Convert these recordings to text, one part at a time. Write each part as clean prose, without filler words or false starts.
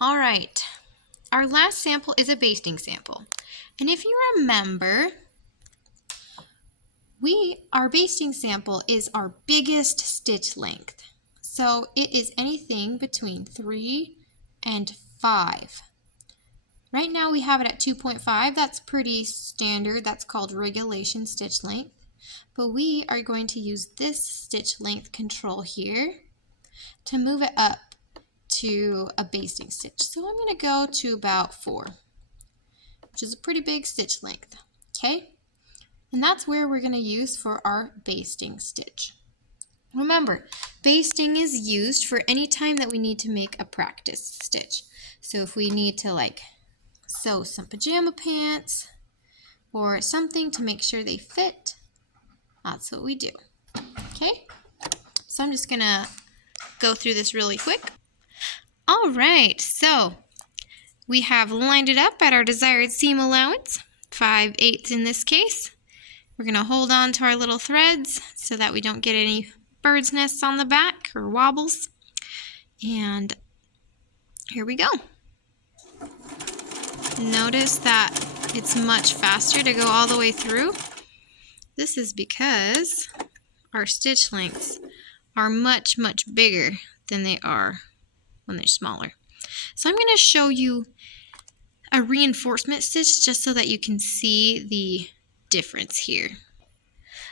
All right, our last sample is a basting sample. And if you remember, our basting sample is our biggest stitch length. So it is anything between 3 and 5. Right now we have it at 2.5. That's pretty standard. That's called regulation stitch length. But we are going to use this stitch length control here to move it up to a basting stitch. So I'm going to go to about 4, which is a pretty big stitch length. Okay? And that's where we're going to use for our basting stitch. Remember, basting is used for any time that we need to make a practice stitch. So if we need to sew some pajama pants or something to make sure they fit, that's what we do. Okay? So I'm just going to go through this really quick. All right, so we have lined it up at our desired seam allowance, 5/8 in this case. We're going to hold on to our little threads so that we don't get any bird's nests on the back or wobbles. And here we go. Notice that it's much faster to go all the way through. This is because our stitch lengths are much, much bigger than they are when they're smaller. So I'm going to show you a reinforcement stitch just so that you can see the difference here.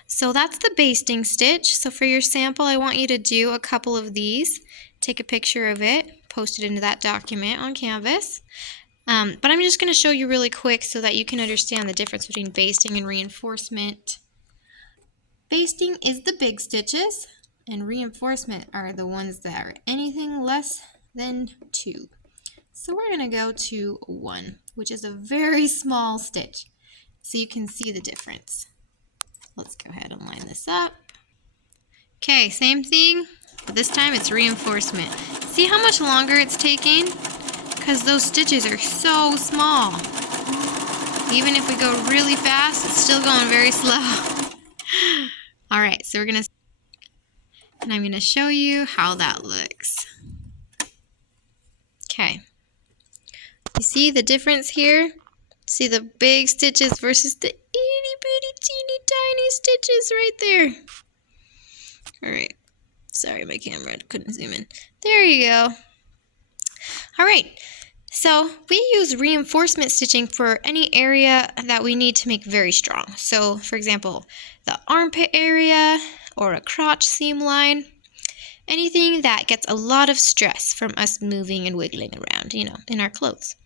So that's the basting stitch. So for your sample, I want you to do a couple of these. Take a picture of it, post it into that document on Canvas. But I'm just going to show you really quick so that you can understand the difference between basting and reinforcement. Basting is the big stitches, and reinforcement are the ones that are anything less than 2. So we're going to go to 1, which is a very small stitch, so you can see the difference. Let's go ahead and line this up. Okay, same thing, but this time it's reinforcement. See how much longer it's taking? Because those stitches are so small. Even if we go really fast, it's still going very slow. All right, so I'm going to show you how that looks. Okay. You see the difference here? See the big stitches versus the itty bitty teeny tiny stitches right there. All right. Sorry, my camera couldn't zoom in. There you go. All right. So we use reinforcement stitching for any area that we need to make very strong. So for example, the armpit area or a crotch seam line, anything that gets a lot of stress from us moving and wiggling around, in our clothes.